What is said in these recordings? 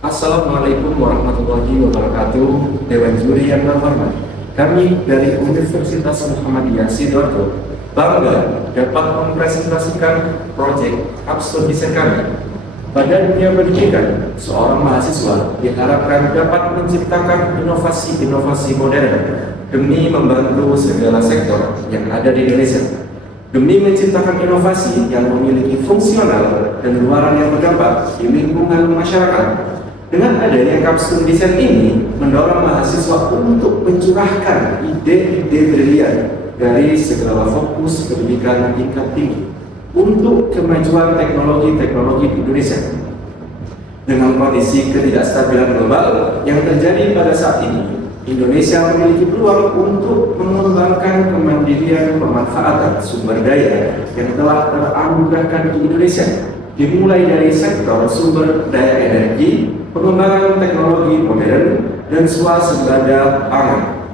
Assalamualaikum warahmatullahi wabarakatuh. Dewan juri yang terhormat, kami dari Universitas Muhammadiyah Sidoarjo bangga dapat mempresentasikan proyek capstone desain kami. Pada dunia pendidikan, seorang mahasiswa diharapkan dapat menciptakan inovasi-inovasi modern demi membantu segala sektor yang ada di Indonesia, demi menciptakan inovasi yang memiliki fungsional dan luaran yang berdampak di lingkungan masyarakat. Dengan adanya capstone desain ini mendorong mahasiswa untuk mencurahkan ide-ide brilian dari segala fokus pendidikan tingkat tinggi untuk kemajuan teknologi-teknologi di Indonesia. Dengan kondisi ketidakstabilan global yang terjadi pada saat ini, Indonesia memiliki peluang untuk mengembangkan kemandirian pemanfaatan sumber daya yang telah teranugerahkan di Indonesia, dimulai dari sektor sumber daya energi, pengembangan teknologi modern, dan swasembada pangan.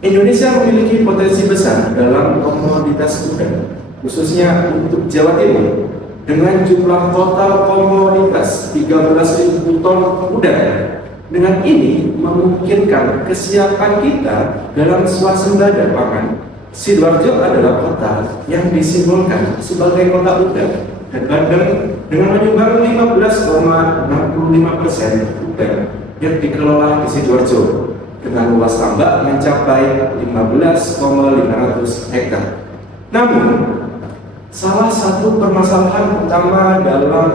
Indonesia memiliki potensi besar dalam komoditas udang, khususnya untuk Jawa Timur, dengan jumlah total komoditas 13.000 ton udang. Dengan ini memungkinkan kesiapan kita dalam swasembada pangan. Sidoarjo adalah kota yang disimbolkan sebagai kota udang, dan Banten dengan menyumbang 15,65% udang yang dikelola di Sidoarjo dengan luas tambak mencapai 15,500 hektar. Namun, salah satu permasalahan utama dalam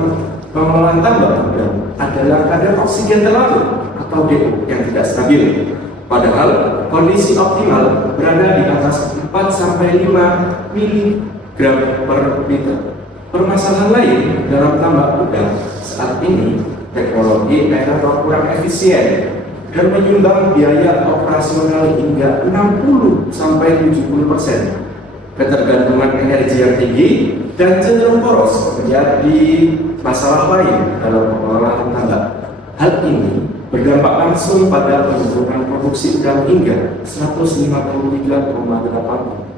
pengelolaan tambak udang adalah kadar oksigen terlarut atau DO yang tidak stabil. Padahal kondisi optimal berada di atas 4-5 mg per liter. Permasalahan lain dalam tambak udang saat ini, teknologi aerator kurang efisien dan menyumbang biaya operasional hingga 60-70%. Ketergantungan energi yang tinggi dan cenderung boros menjadi masalah lain dalam pengelolaan tambak. Hal ini berdampak langsung pada penurunan produksi udang hingga 153,8.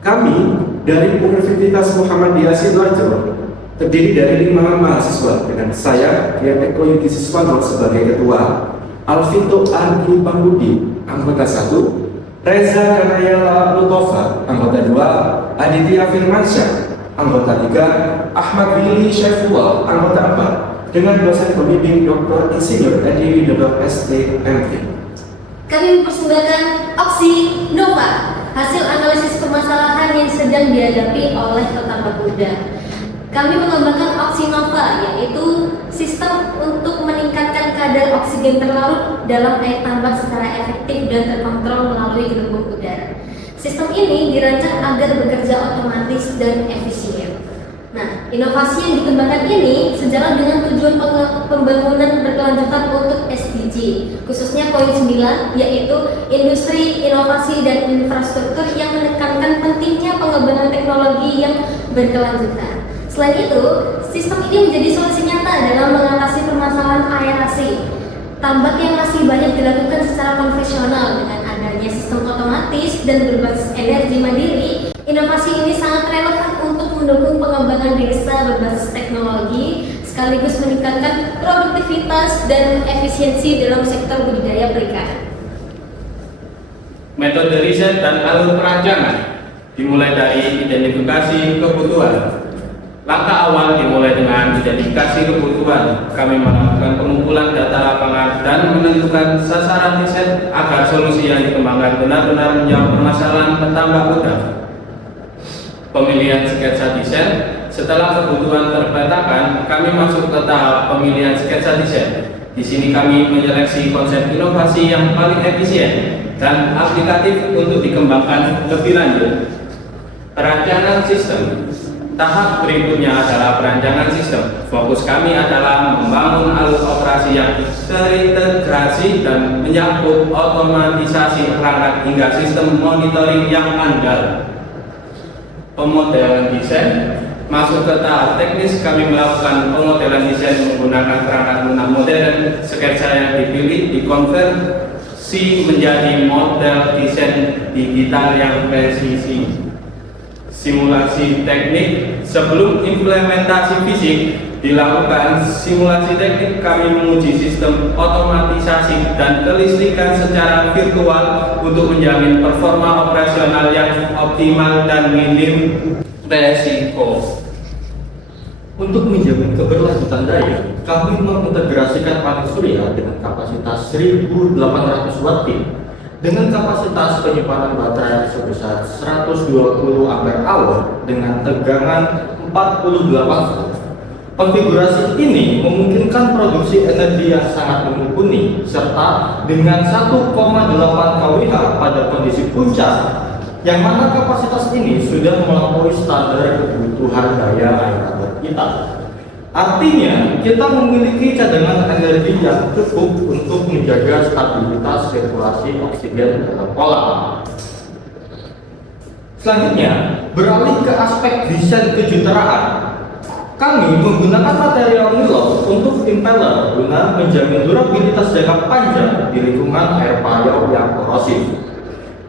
Kami dari Universitas Muhammadiyah Sidoarjo terdiri dari 5 mahasiswa dengan saya, Eko Yuki Siswanto sebagai ketua, Alvito Ardi Pambudi, anggota 1, Reza Kanayala Lutofa, anggota 2, Aditya Firmansyah, anggota 3, Ahmad Willy Syaifullah, anggota 4, dengan dosen pembimbing Dr. Insinyur Edi Widodo STMT. Kami mempersembahkan Oksi Nova, hasil analisis permasalahan yang sedang dihadapi oleh petambak udang. Kami mengembangkan Oksi Nova, yaitu sistem untuk meningkatkan kadar oksigen terlarut dalam air tambak secara efektif dan terkontrol melalui gelembung udara. Sistem ini dirancang agar bekerja otomatis dan efisien. Nah, inovasi yang dikembangkan ini sejalan dengan tujuan pembangunan berkelanjutan untuk SDG, khususnya poin 9, yaitu industri, inovasi, dan infrastruktur yang menekankan pentingnya pengembangan teknologi yang berkelanjutan. Selain itu, sistem ini menjadi solusi nyata dalam mengatasi permasalahan aerasi tambak yang masih banyak dilakukan secara konvensional. Dengan adanya sistem otomatis dan berbasis energi mandiri, inovasi ini sangat relevan untuk mendukung pengembangan desa berbasis teknologi sekaligus meningkatkan produktivitas dan efisiensi dalam sektor budidaya perikanan. Metode riset dan alur perancangan dimulai dari identifikasi kebutuhan. Langkah awal dimulai dengan identifikasi kebutuhan. Kami melakukan pengumpulan data lapangan dan menentukan sasaran riset agar solusi yang dikembangkan benar-benar menjawab permasalahan petambak udang. Pemilihan sketsa desain. Setelah kebutuhan terpetakan, kami masuk ke tahap pemilihan sketsa desain. Di sini kami menyeleksi konsep inovasi yang paling efisien dan aplikatif untuk dikembangkan lebih lanjut. Perancangan sistem. Tahap berikutnya adalah perancangan sistem. Fokus kami adalah membangun alur operasi yang terintegrasi dan menyangkut otomatisasi perangkat hingga sistem monitoring yang andal. Pemodelan desain. Masuk ke tahap teknis, kami melakukan pemodelan desain menggunakan perangkat lunak modern. Sketsa yang dipilih dikonversi menjadi model desain digital yang presisi. Simulasi teknik. Sebelum implementasi fisik, dilakukan simulasi teknik, kami menguji sistem otomatisasi dan kelistrikan secara virtual untuk menjamin performa operasional yang optimal dan minim resiko. Untuk menjamin keberlanjutan daya, kami mengintegrasikan panel surya dengan kapasitas 1800 watt peak dengan kapasitas penyimpanan baterai sebesar 120 ampere-hour dengan tegangan 48 volt. Konfigurasi ini memungkinkan produksi energi yang sangat mumpuni serta dengan 1,8 kWh pada kondisi puncak, yang mana kapasitas ini sudah melampaui standar kebutuhan daya air abad kita. Artinya, kita memiliki cadangan energi yang cukup untuk menjaga stabilitas sirkulasi oksigen dalam kolam. Selanjutnya, beralih ke aspek desain kejutaraan. Kami menggunakan material nilon untuk impeller guna menjamin durabilitas jangka panjang di lingkungan air payau yang korosif.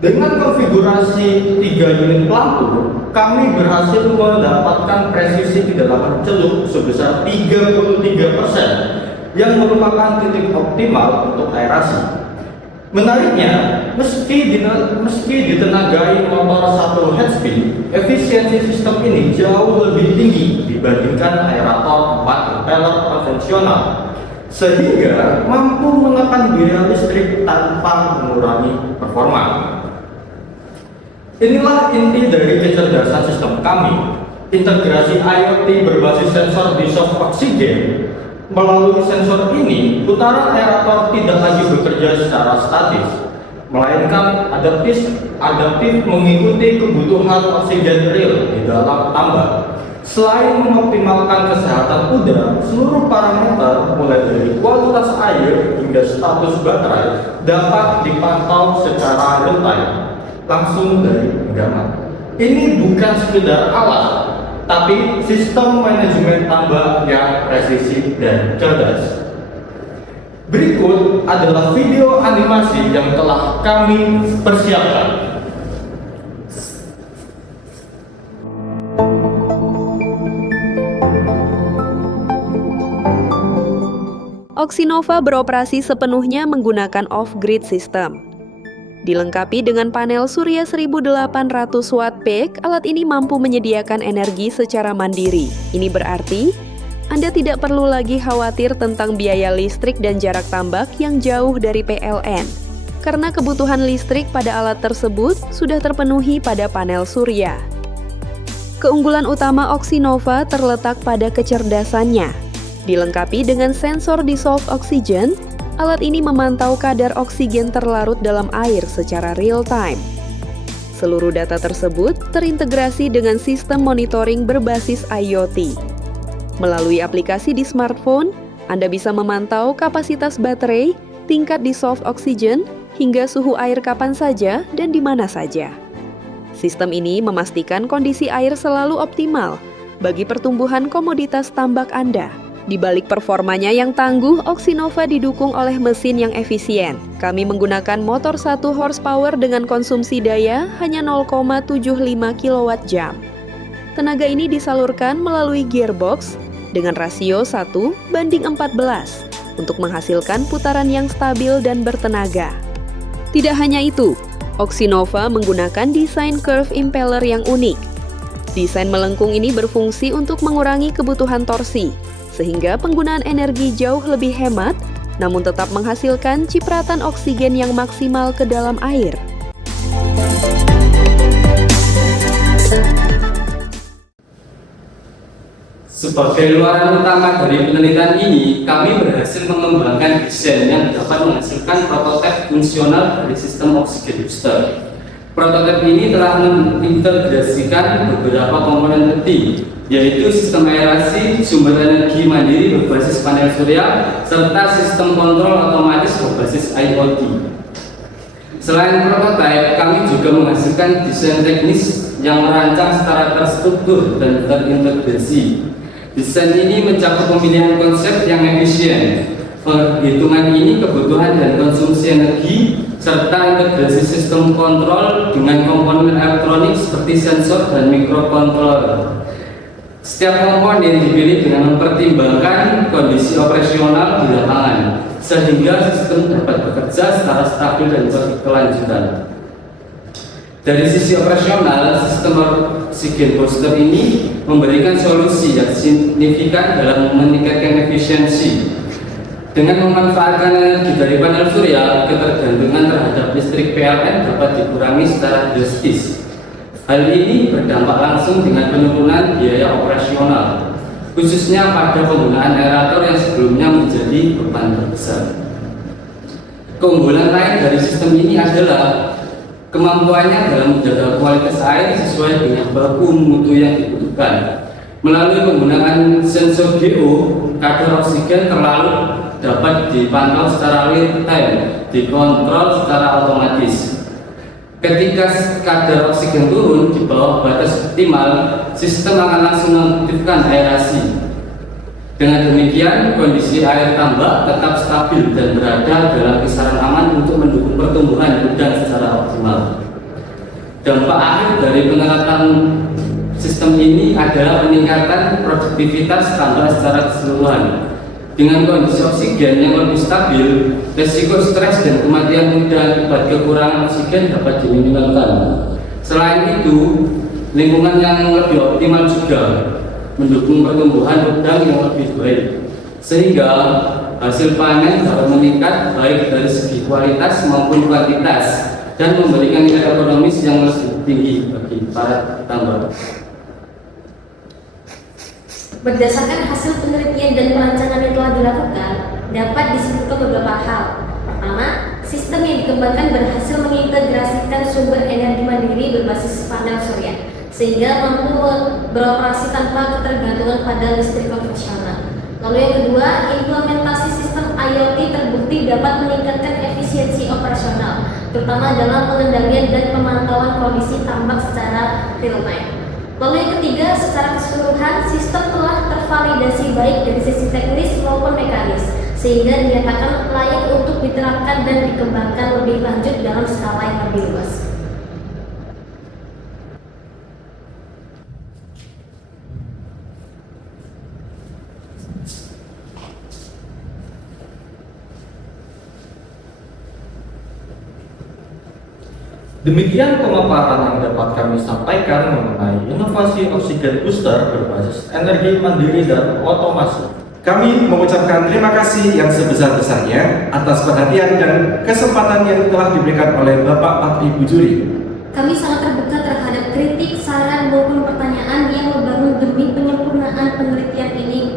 Dengan konfigurasi 3 unit pelampu, kami berhasil mendapatkan presisi kedalaman celup sebesar 33%, yang merupakan titik optimal untuk aerasi. Menariknya, meski ditenagai motor 1 HP, efisiensi sistem ini jauh lebih tinggi dibandingkan aerator 4 impeller konvensional, sehingga mampu menekan biaya listrik tanpa mengurangi performa. Inilah inti dari kecerdasan sistem kami, integrasi IoT berbasis sensor di soft oksigen. Melalui sensor ini, putaran aerator tidak lagi bekerja secara statis, melainkan adaptif mengikuti kebutuhan oksigen real di dalam tambak. Selain mengoptimalkan kesehatan udara, seluruh parameter mulai dari kualitas air hingga status baterai dapat dipantau secara real time, langsung dari genggaman. Ini bukan sekedar alat, tapi sistem manajemen tambak yang presisi dan cerdas. Berikut adalah video animasi yang telah kami persiapkan. Oxinova beroperasi sepenuhnya menggunakan off-grid system. Dilengkapi dengan panel surya 1800 watt peak, alat ini mampu menyediakan energi secara mandiri. Ini berarti Anda tidak perlu lagi khawatir tentang biaya listrik dan jarak tambak yang jauh dari PLN, karena kebutuhan listrik pada alat tersebut sudah terpenuhi pada panel surya. Keunggulan utama Oxinova terletak pada kecerdasannya. Dilengkapi dengan sensor dissolved oxygen, alat ini memantau kadar oksigen terlarut dalam air secara real time. Seluruh data tersebut terintegrasi dengan sistem monitoring berbasis IoT. Melalui aplikasi di smartphone, Anda bisa memantau kapasitas baterai, tingkat dissolved oxygen, hingga suhu air kapan saja dan di mana saja. Sistem ini memastikan kondisi air selalu optimal bagi pertumbuhan komoditas tambak Anda. Di balik performanya yang tangguh, Oxinova didukung oleh mesin yang efisien. Kami menggunakan motor 1 horsepower dengan konsumsi daya hanya 0,75 kWh. Tenaga ini disalurkan melalui gearbox dengan rasio 1:14 untuk menghasilkan putaran yang stabil dan bertenaga. Tidak hanya itu, Oxinova menggunakan desain curve impeller yang unik. Desain melengkung ini berfungsi untuk mengurangi kebutuhan torsi, sehingga penggunaan energi jauh lebih hemat, namun tetap menghasilkan cipratan oksigen yang maksimal ke dalam air. Sebagai luaran utama dari penelitian ini, kami berhasil mengembangkan desain yang dapat menghasilkan prototipe fungsional dari sistem oksigen booster. Prototipe ini telah mengintegrasikan beberapa komponen penting, yaitu sistem aerasi, sumber energi mandiri berbasis panel surya, serta sistem kontrol otomatis berbasis IoT. Selain prototipe, kami juga menghasilkan desain teknis yang merancang secara terstruktur dan terintegrasi. Desain ini mencakup pemilihan konsep yang efisien, perhitungan ini kebutuhan dan konsumsi energi, serta integrasi sistem kontrol dengan komponen elektronik seperti sensor dan microcontroller. Setiap komponen dipilih dengan mempertimbangkan kondisi operasional di lapangan, sehingga sistem dapat bekerja secara stabil dan berkelanjutan. Dari sisi operasional, sistem oksigen booster ini memberikan solusi yang signifikan dalam meningkatkan efisiensi. Dengan memanfaatkan energi dari panel surya, ketergantungan terhadap listrik PLN dapat dikurangi secara drastis. Hal ini berdampak langsung dengan penurunan biaya operasional, khususnya pada penggunaan aerator yang sebelumnya menjadi beban terbesar. Keunggulan lain dari sistem ini adalah kemampuannya dalam menjaga kualitas air sesuai dengan baku mutu yang dibutuhkan. Melalui penggunaan sensor GO, kadar oksigen terlarut dapat dipantau secara real time, dikontrol secara otomatis. Ketika kadar oksigen turun di bawah batas optimal, sistem akan langsung mengaktifkan aerasi. Dengan demikian, kondisi air tambak tetap stabil dan berada dalam kisaran aman untuk mendukung pertumbuhan udang secara optimal. Dampak akhir dari penerapan sistem ini adalah peningkatan produktivitas tambak secara keseluruhan. Dengan kondisi oksigen yang lebih stabil, risiko stres dan kematian muda akibat kekurangan oksigen dapat diminimalkan. Selain itu, lingkungan yang lebih optimal juga mendukung pertumbuhan udang yang lebih baik, sehingga hasil panen dapat meningkat baik dari segi kualitas maupun kuantitas dan memberikan nilai ekonomis yang lebih tinggi bagi para tambak. Berdasarkan hasil penelitian dan perancangan yang telah dilakukan, dapat disimpulkan beberapa hal. Pertama, sistem yang dikembangkan berhasil mengintegrasikan sumber energi mandiri berbasis panel surya, sehingga mampu beroperasi tanpa ketergantungan pada listrik konvensional. Lalu yang kedua, implementasi sistem IoT terbukti dapat meningkatkan efisiensi operasional, terutama dalam pengendalian dan pemantauan kondisi tambak secara real time. Lalu yang ketiga, secara keseluruhan sistem telah tervalidasi baik dari sisi teknis maupun mekanis, sehingga dinyatakan layak untuk diterapkan dan dikembangkan lebih lanjut dalam skala yang lebih luas. Demikian pemaparan yang dapat kami sampaikan mengenai inovasi oksigen booster berbasis energi mandiri dan otomasi. Kami mengucapkan terima kasih yang sebesar-besarnya atas perhatian dan kesempatan yang telah diberikan oleh Bapak Patri Bujuri. Kami sangat terbuka terhadap kritik, saran maupun pertanyaan yang membangun demi penyempurnaan penelitian ini